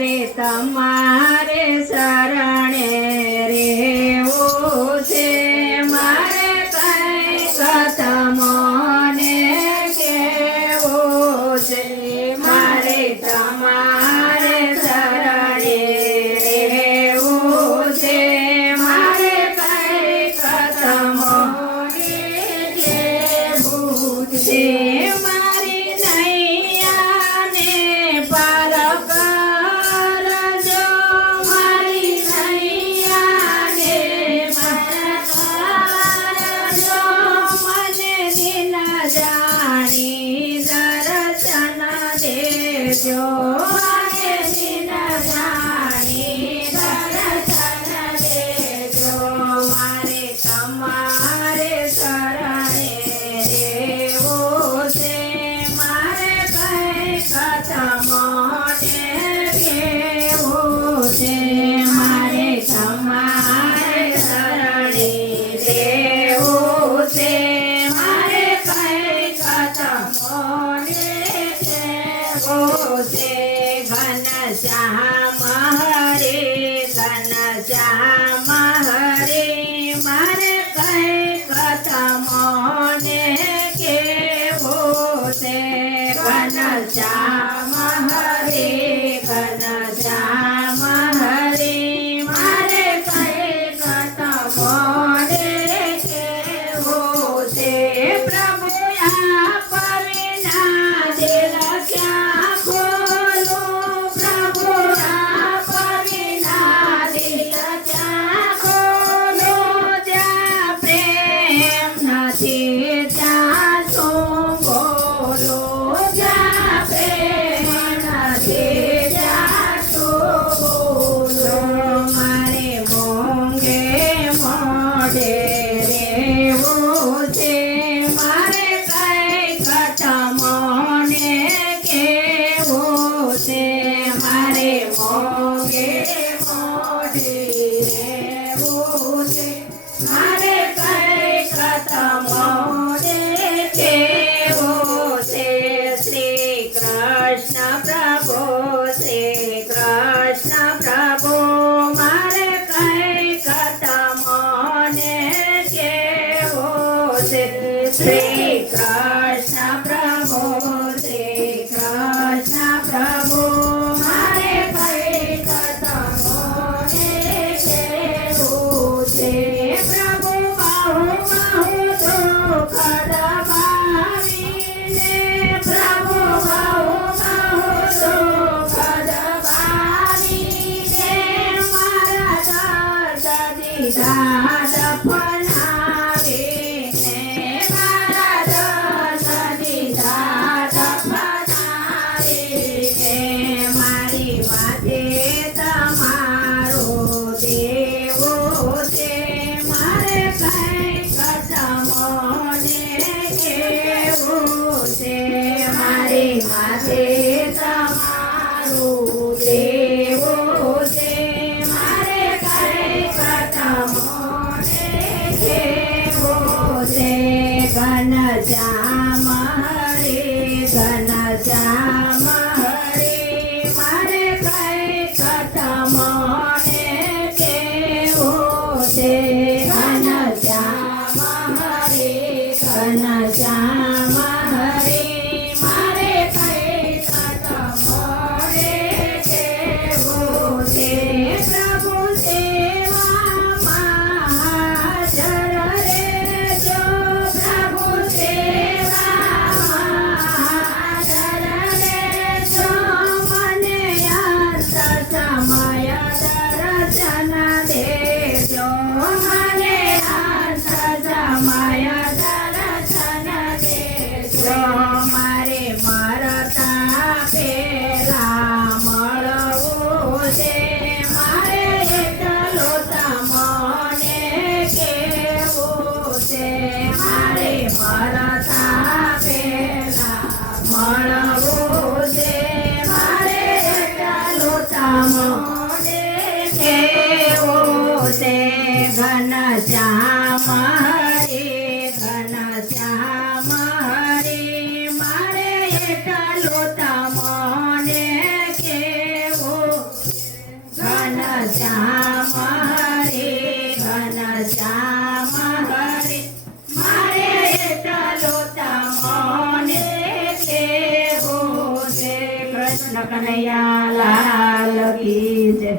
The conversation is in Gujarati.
મારે તમારે શરણે રહેવું છે મારે કંઈક તમને કેવું છે મારે તમારે શરણે રહેવું છે મારે કંઈક તમને કેવું છે મારી નૈયાને પાર કરજો મારી નૈયાને પાર કરજો મને દિન જાણી દર્શન દેજો મને દિન જાણી દર્શન દેજો મારે તમારે શરણે રહેવું છે મારે કંઈક તમને કેવું છે મારે તમારે શરણે રહેવું છે મારે કંઈક તમને કેવું છે ઘનશ્યામ હરે ઘનશ્યામ હરે મારે કંઈક તમને કેવું છે ઘનશ્યામ હરે ઘનશ્યામ હરે મારે કંઈક તમને કેવું છે પ્રભુ આપ વિના દિલ ક્યાં ખોલું પ્રભુ આપ વિના દિલ ક્યાં ખોલું જ્યાં પ્રેમ નથી ત્યાં શું બોલું જ્યાં પ્રેમ નથી ત્યાં શું બોલું મારે મોંઘે મોઢે રહેવું છે મારે કંઈક તમને કેવું છે મારે મોંઘે મોઢે રહેવું છે મારે કંઈક તમને કેવું છે શ્રી કૃષ્ણ પ્રભુ મારે કંઈક તમને કેવું છે શ્રી કૃષ્ણ પ્રભુ મારે કંઈક તમને કેવું છે પ્રભુ બહુ દુઃખ દબાવીને પ્રભુ બહુ દુઃખ દબાવીને મારા દર્દ દીધા દફનાવીને મારા દર્દ દીધા દફનાવીને મારી માથે તમારું દેવું છે મારે કંઈક તમને કેવું છે મારી માથે તમારું દેવું છે મારે કંઈક તમને કેવું છે ઘનશ્યામ હરે ઘનશ્યામ હરે મારે કંઈક તમને કેવું છે ઘનશ્યામ હરે ઘનશ્યામ હરે મારે કંઈક તમને કેવું ઘનશ્યામ હરે ઘનશ્યામ હરે મારે એટલો તમને કેવું છે કૃષ્ણ કનૈયા લાલ કી જય